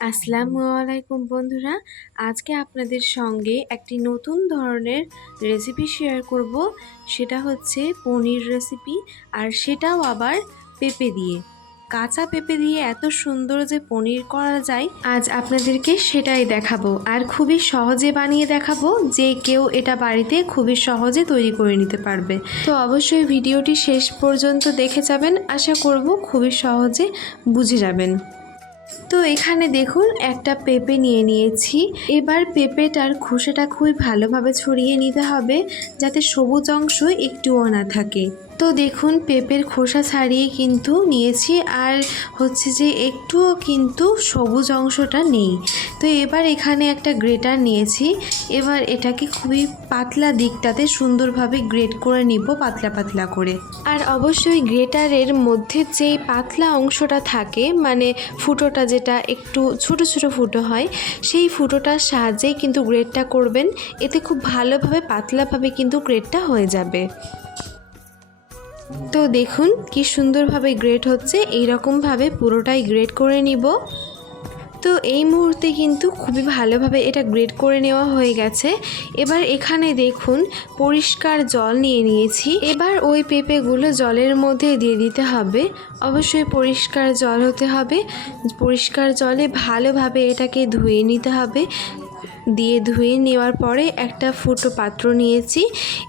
আসসালামু আলাইকুম বন্ধুরা। আজকে আপনাদের সঙ্গে একটি নতুন ধরনের রেসিপি শেয়ার করব। সেটা হচ্ছে পনির রেসিপি আর সেটাও আবার পেঁপে দিয়ে। কাঁচা পেঁপে দিয়ে এত সুন্দর যে পনির করা যায়, আজ আপনাদেরকে সেটাই দেখাবো। আর খুবই সহজে বানিয়ে দেখাবো, যে কেউ এটা বাড়িতে খুবই সহজে তৈরি করে নিতে পারবে। তো অবশ্যই ভিডিওটি শেষ পর্যন্ত দেখে যাবেন। আশা করব খুবই সহজে বুঝে যাবেন। তো এখানে দেখুন, একটা পেঁপে নিয়ে নিয়েছি। এবার পেঁপেটার খোসাটা খুবই ভালোভাবে ছড়িয়ে নিতে হবে, যাতে সবুজ অংশ একটুও না থাকে। তো দেখুন, পেঁপের খোসা ছাড়িয়ে কিন্তু নিয়েছি। আর হচ্ছে যে একটুও কিন্তু সবুজ অংশটা নেই। তো এবার এখানে একটা গ্রেটার নিয়েছি। এবার এটাকে খুবই পাতলা দিকটাতে সুন্দরভাবে গ্রেট করে নিব পাতলা পাতলা করে। আর অবশ্যই গ্রেটারের মধ্যে যে পাতলা অংশটা থাকে মানে ফুটোটা যেটা একটু ছোট ছোট ফুটো হয়, সেই ফুটোটার সাহায্যেই কিন্তু গ্রেটটা করবেন। এতে খুব ভালোভাবে, পাতলাভাবে কিন্তু গ্রেটটা হয়ে যাবে। তো দেখুন কি সুন্দরভাবে গ্রেট হচ্ছে এই রকমভাবে পুরোটাই গ্রেট করে নিব। তো এই মুহূর্তে কিন্তু খুবই ভালোভাবে এটা গ্রেড করে নেওয়া হয়ে গেছে। এবার এখানে দেখুন, পরিষ্কার জল নিয়ে নিয়েছি। এবার ওই পেঁপেগুলো জলের মধ্যে দিয়ে দিতে হবে। অবশ্যই পরিষ্কার জল হতে হবে। পরিষ্কার জলে ভালোভাবে এটাকে ধুয়ে নিতে হবে। দিয়ে ধুয়ে নেওয়ার পরে একটা ফুটো পাত্র নিয়েছি।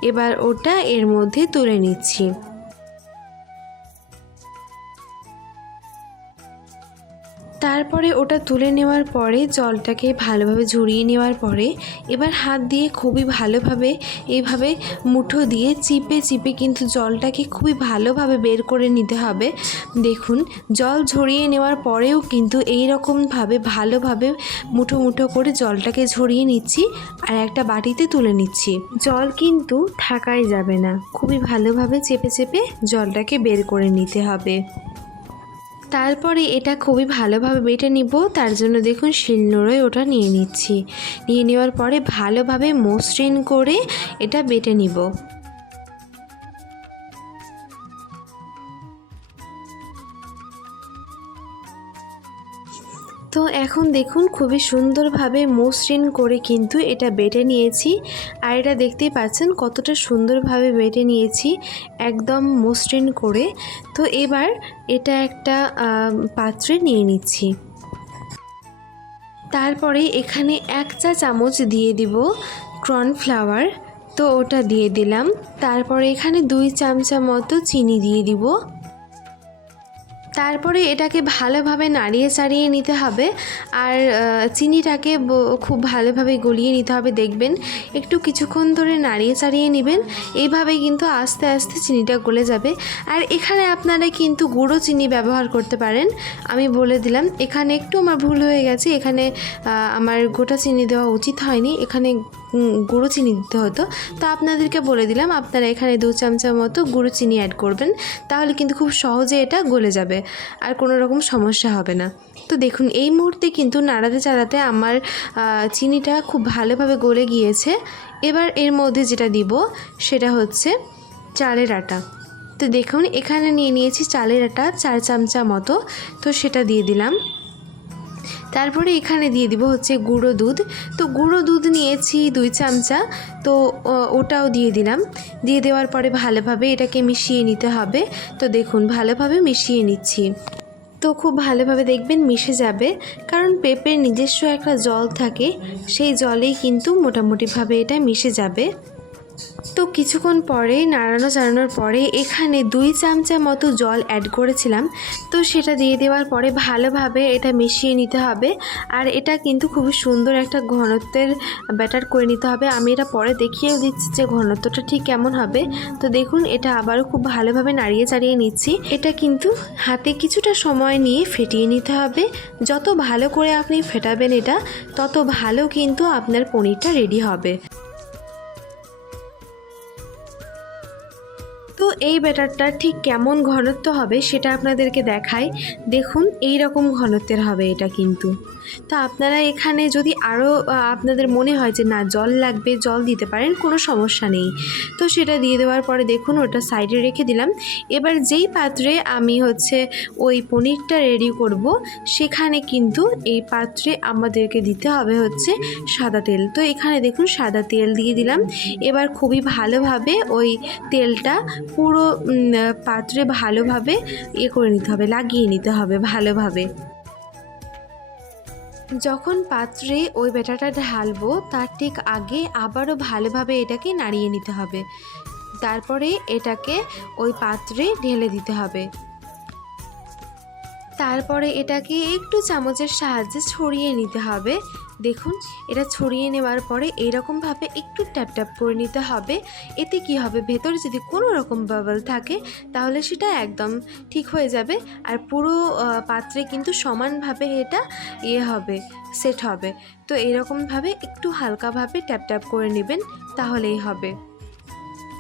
এবার ওটা এর মধ্যে তুলে নিচ্ছি। তারপরে ওটা তুলে নেওয়ার পরে জলটাকে ভালোভাবে ঝরিয়ে নেওয়ার পরে এবার হাত দিয়ে খুবই ভালোভাবে এইভাবে মুঠো দিয়ে চিপে চিপে কিন্তু জলটাকে খুবই ভালোভাবে বের করে নিতে হবে। দেখুন, জল ঝরিয়ে নেওয়ার পরেও কিন্তু এই রকমভাবে ভালোভাবে মুঠো মুঠো করে জলটাকে ঝরিয়ে নিচ্ছি আর একটা বাটিতে তুলে নিচ্ছি। জল কিন্তু থাকাই যাবে না। খুবই ভালোভাবে চেপে চেপে জলটাকে বের করে নিতে হবে। তারপরে এটা খুবই ভালোভাবে বেটে নিব, তার জন্য দেখুন শিলনোড়ায় ওটা নিয়ে নিচ্ছি। নিয়ে নেওয়ার পরে ভালোভাবে মসৃণ করে এটা বেটে নিব। তো এখন দেখুন খুবই সুন্দরভাবে মসৃণ করে কিন্তু এটা বেটে নিয়েছি। আর এটা দেখতেই পাচ্ছেন কতটা সুন্দরভাবে বেটে নিয়েছি, একদম মসৃণ করে। তো এবার এটা একটা পাত্রে নিয়ে নিচ্ছি। তারপরে এখানে এক চা চামচ দিয়ে দিব কর্নফ্লাওয়ার। তো ওটা দিয়ে দিলাম। তারপরে এখানে দুই চামচা মতো চিনি দিয়ে দিব। তারপরে এটাকে ভালোভাবে নাড়িয়ে চাড়িয়ে নিতে হবে আর চিনিটাকে খুব ভালোভাবে গলিয়ে নিতে হবে, দেখবেন একটু কিছুক্ষণ ধরে নাড়িয়ে চাড়িয়ে নেবেন এইভাবে কিন্তু আস্তে আস্তে চিনিটা গলে যাবে। আর এখানে আপনারা কিন্তু গুঁড়ো চিনি ব্যবহার করতে পারেন, আমি বলে দিলাম, এখানে একটু আমার ভুল হয়ে গেছে, এখানে আমার গোটা চিনি দেওয়া উচিত হয়নি, এখানে গুঁড়ো চিনি দিতে হতো। তো আপনাদেরকে বলে দিলাম, আপনারা এখানে দু চামচা মতো গুঁড়ো চিনি অ্যাড করবেন, তাহলে কিন্তু খুব সহজে এটা গলে যাবে, আর কোনো রকম সমস্যা হবে না। তো দেখুন, এই মুহূর্তে কিন্তু নাড়াতে চাড়াতে আমার চিনিটা খুব ভালোভাবে গলে গিয়েছে। এবার এর মধ্যে যেটা দিব, সেটা হচ্ছে চালের আটা। তো দেখুন, এখানে নিয়ে নিয়েছি চালের আটা চার চামচা মতো, তো সেটা দিয়ে দিলাম। তারপরে এখানে দিয়ে দিব হচ্ছে গুঁড়ো দুধ। তো গুঁড়ো দুধ নিয়েছি দুই চামচা। তো ওটাও দিয়ে দিলাম। দিয়ে দেওয়ার পরে ভালোভাবে এটাকে মিশিয়ে নিতে হবে। তো দেখুন, ভালোভাবে মিশিয়ে নিচ্ছি। তো খুব ভালোভাবে দেখবেন মিশে যাবে। কারণ পেঁপের নিজস্ব একটা জল থাকে, সেই জলেই কিন্তু মোটামুটিভাবে এটা মিশে যাবে। তো কিছুক্ষণ পরে, নাড়ানো চাড়ানোর পরে এখানে দুই চামচা মতো জল অ্যাড করেছিলাম। তো সেটা দিয়ে দেওয়ার পরে ভালোভাবে এটা মিশিয়ে নিতে হবে। আর এটা কিন্তু খুবই সুন্দর একটা ঘনত্বের ব্যাটার করে নিতে হবে। আমি এটা পরে দেখিয়েও দিচ্ছি যে ঘনত্বটা ঠিক কেমন হবে। তো দেখুন, এটা আবারও খুব ভালোভাবে নাড়িয়ে চাড়িয়ে নিচ্ছি। এটা কিন্তু হাতে কিছুটা সময় নিয়ে ফেটিয়ে নিতে হবে। যত ভালো করে আপনি ফেটাবেন এটা, তত ভালো কিন্তু আপনার পনিরটা রেডি হবে। এই ব্যাটারটা ঠিক কেমন ঘনত্ব হবে সেটা আপনাদেরকে দেখাই। দেখুন এই রকম ঘনত্বের হবে এটা কিন্তু। তো আপনারা এখানে যদি আরও আপনাদের মনে হয় যে না, জল লাগবে, জল দিতে পারেন, কোনো সমস্যা নেই। তো সেটা দিয়ে দেওয়ার পরে দেখুন, ওটা সাইডে রেখে দিলাম। এবার যেই পাত্রে আমি হচ্ছে ওই পনিরটা রেডি করব, সেখানে কিন্তু এই পাত্রে আমাদেরকে দিতে হবে হচ্ছে সাদা তেল। তো এখানে দেখুন, সাদা তেল দিয়ে দিলাম। এবার খুবই ভালোভাবে ওই তেলটা পুরো পাত্রে ভালোভাবে ইয়ে করে নিতে হবে, লাগিয়ে নিতে হবে ভালোভাবে। যখন পাত্রে ওই ব্যাটাটা ঢালবো, তার ঠিক আগে আবারও ভালোভাবে এটাকে নাড়িয়ে নিতে হবে। তারপরে এটাকে ওই পাত্রে ঢেলে দিতে হবে। তারপরে এটাকে একটু চামচের সাহায্যে ছড়িয়ে নিতে হবে। দেখুন, এটা ছড়িয়ে নেওয়ার পরে এইরকমভাবে একটু ট্যাপ ট্যাপ করে নিতে হবে। এতে কি হবে? ভেতরে যদি কোনো রকম বাবল থাকে, তাহলে সেটা একদম ঠিক হয়ে যাবে আর পুরো পাত্রে কিন্তু সমানভাবে এটা ইয়ে হবে সেট হবে। তো এরকমভাবে একটু হালকাভাবে ট্যাপ ট্যাপ করে নেবেন, তাহলেই হবে।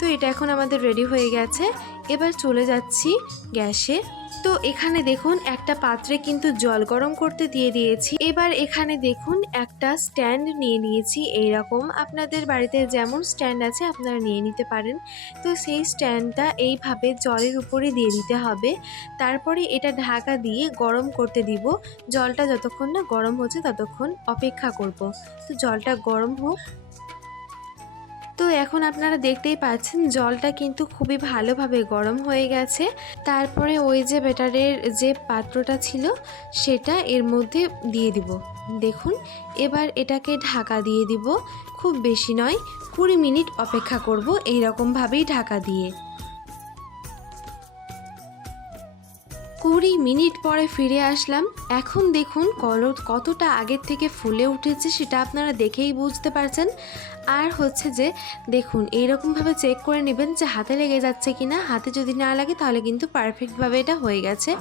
তো এটা এখন আমাদের রেডি হয়ে গেছে। এবার চলে যাচ্ছি গ্যাসে। তো এখানে দেখুন, একটা পাত্রে কিন্তু জল গরম করতে দিয়ে দিয়েছি। এবার এখানে দেখুন, একটা স্ট্যান্ড নিয়ে নিয়েছি। এইরকম আপনাদের বাড়িতে যেমন স্ট্যান্ড আছে, আপনারা নিয়ে নিতে পারেন। তো সেই স্ট্যান্ডটা এইভাবে জলের উপরে দিয়ে দিতে হবে। তারপরে এটা ঢাকা দিয়ে গরম করতে দিব। জলটা যতক্ষণ না গরম হচ্ছে, ততক্ষণ অপেক্ষা করব। তো জলটা গরম হোক। তো এখন আপনারা দেখতেই পাচ্ছেন জলটা কিন্তু খুবই ভালোভাবে গরম হয়ে গেছে। তারপরে ওই যে ব্যাটারের যে পাত্রটা ছিল, সেটা এর মধ্যে দিয়ে দিব। দেখুন, এবার এটাকে ঢাকা দিয়ে দিব। খুব বেশি নয়, কুড়ি মিনিট অপেক্ষা করব এই রকমভাবেই ঢাকা দিয়ে। কুড়ি মিনিট পরে ফিরে আসলাম। এখন দেখুন, কলর কতটা আগের থেকে ফুলে উঠেছে সেটা আপনারা দেখেই বুঝতে পারছেন। আর হচ্ছে যে, দেখুন, এইরকমভাবে চেক করে নেবেন যে হাতে লেগে যাচ্ছে কি না হাতে যদি না লাগে তাহলে কিন্তু পারফেক্টভাবে এটা হয়ে গেছে।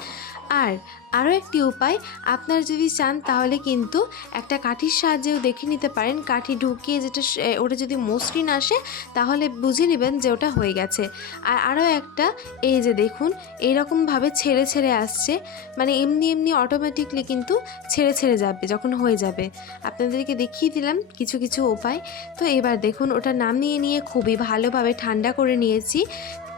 আর আরও একটি উপায়, আপনারা যদি চান তাহলে কিন্তু একটা কাঠির সাহায্যেও দেখে নিতে পারেন। কাঠি ঢুকিয়ে যেটা ওটা যদি মসৃণ আসে তাহলে বুঝে নেবেন যে ওটা হয়ে গেছে। আর আরও একটা, এই যে দেখুন এইরকমভাবে ছেড়ে ছেড়ে আসছে। মানে এমনি এমনি অটোমেটিকলি কিন্তু ছেড়ে ছেড়ে যাবে, যখন হয়ে যাবে। আপনাদেরকে দেখিয়ে দিলাম কিছু কিছু উপায়। তো এবার দেখুন ওটা নামিয়ে নিয়ে খুবই ভালোভাবে ঠান্ডা করে নিয়েছি।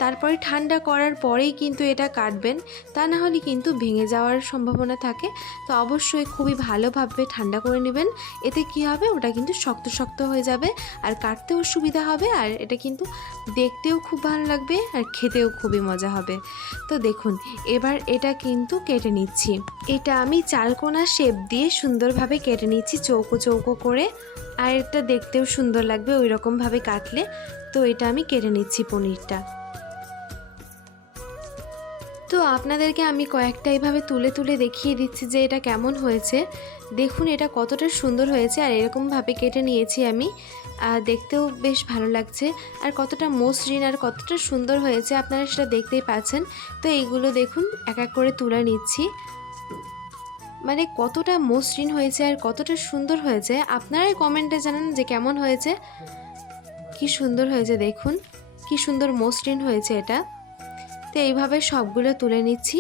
তারপরে ঠান্ডা করার পরেই কিন্তু এটা কাটবেন। তা না হলে কিন্তু ভেঙে যাওয়ার সম্ভাবনা থাকে। তো অবশ্যই খুবই ভালোভাবে ঠান্ডা করে নেবেন। এতে কি হবে? ওটা কিন্তু শক্ত শক্ত হয়ে যাবে। আর কাটতেও সুবিধা হবে। আর এটা কিন্তু দেখতেও খুব ভালো লাগবে। আর খেতেও খুবই মজা হবে। তো দেখুন, এবার এটা কিন্তু কেটে নিচ্ছি। এটা আমি চারকোনা শেপ দিয়ে সুন্দরভাবে কেটে নিচ্ছি চৌকো চৌকো করে। আর এটা দেখতেও সুন্দর লাগবে ওই রকমভাবে কাটলে। তো এটা আমি কেটে নিচ্ছি পনিরটা। তো আপনাদেরকে আমি কয়েকটা এইভাবে তুলে তুলে দেখিয়ে দিচ্ছি যে এটা কেমন হয়েছে। দেখুন এটা কতটা সুন্দর হয়েছে আর এরকমভাবে কেটে নিয়েছি আমি। আর দেখতেও বেশ ভালো লাগছে। আর কতটা মসৃণ আর কতটা সুন্দর হয়েছে আপনারা সেটা দেখতেই পাচ্ছেন। তো এইগুলো দেখুন, এক এক করে তুলে নিচ্ছি। মানে কতটা মসৃণ হয়েছে আর কতটা সুন্দর হয়েছে। আপনারাই কমেন্টে জানান যে কেমন হয়েছে। কি সুন্দর হয়েছে দেখুন, কি সুন্দর মসৃণ হয়েছে এটা। তো এইভাবে সবগুলো তুলে নিচ্ছি।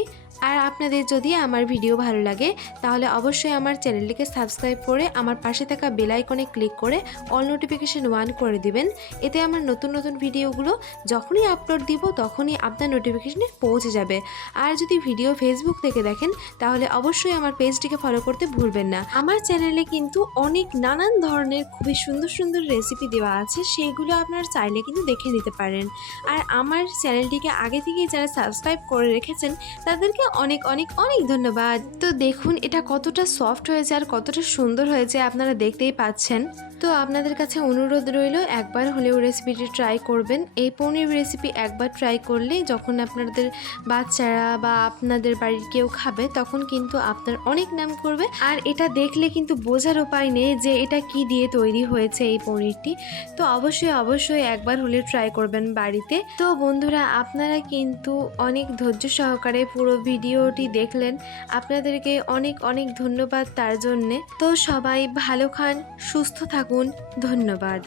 আর আপনাদের যদি আমার ভিডিও ভালো লাগে, তাহলে অবশ্যই আমার চ্যানেলটিকে সাবস্ক্রাইব করে আমার পাশে থাকা বেল আইকনে ক্লিক করে অল নোটিফিকেশন ওয়ান করে দিবেন। এতে আমার নতুন নতুন ভিডিওগুলো যখনই আপলোড দিব, তখনই আপনার নোটিফিকেশনে পৌঁছে যাবে। আর যদি ভিডিও ফেসবুক থেকে দেখেন, তাহলে অবশ্যই আমার পেজটিকে ফলো করতে ভুলবেন না। আমার চ্যানেলে কিন্তু অনেক নানান ধরনের খুবই সুন্দর সুন্দর রেসিপি দেওয়া আছে, সেগুলো আপনারা চাইলে কিন্তু দেখে নিতে পারেন। আর আমার চ্যানেলটিকে আগে থেকেই যারা সাবস্ক্রাইব করে রেখেছেন, তাদেরকে অনেক অনেক অনেক ধন্যবাদ। তো দেখুন, এটা কতটা সফট হয়েছে আর কতটা সুন্দর হয়েছে, আপনারা দেখতেই পাচ্ছেন। তো আপনাদের কাছে অনুরোধ রইল, একবার হলেও রেসিপিটি ট্রাই করবেন। এই পনির রেসিপি একবার ট্রাই করলে যখন আপনাদের বাচ্চারা বা আপনাদের বাড়ির কেউ খাবে, তখন কিন্তু আপনার অনেক নাম করবে। আর এটা দেখলে কিন্তু বোঝার উপায় নেই যে এটা কি দিয়ে তৈরি হয়েছে এই পনিরটি। তো অবশ্যই অবশ্যই একবার হলে ট্রাই করবেন বাড়িতে। তো বন্ধুরা, আপনারা কিন্তু অনেক ধৈর্য সহকারে পুরো ভিডিওটি দেখলেন। আপনাদেরকে অনেক অনেক ধন্যবাদ তার জন্যে। তো সবাই ভালো খান, সুস্থ থাকুন। ধন্যবাদ।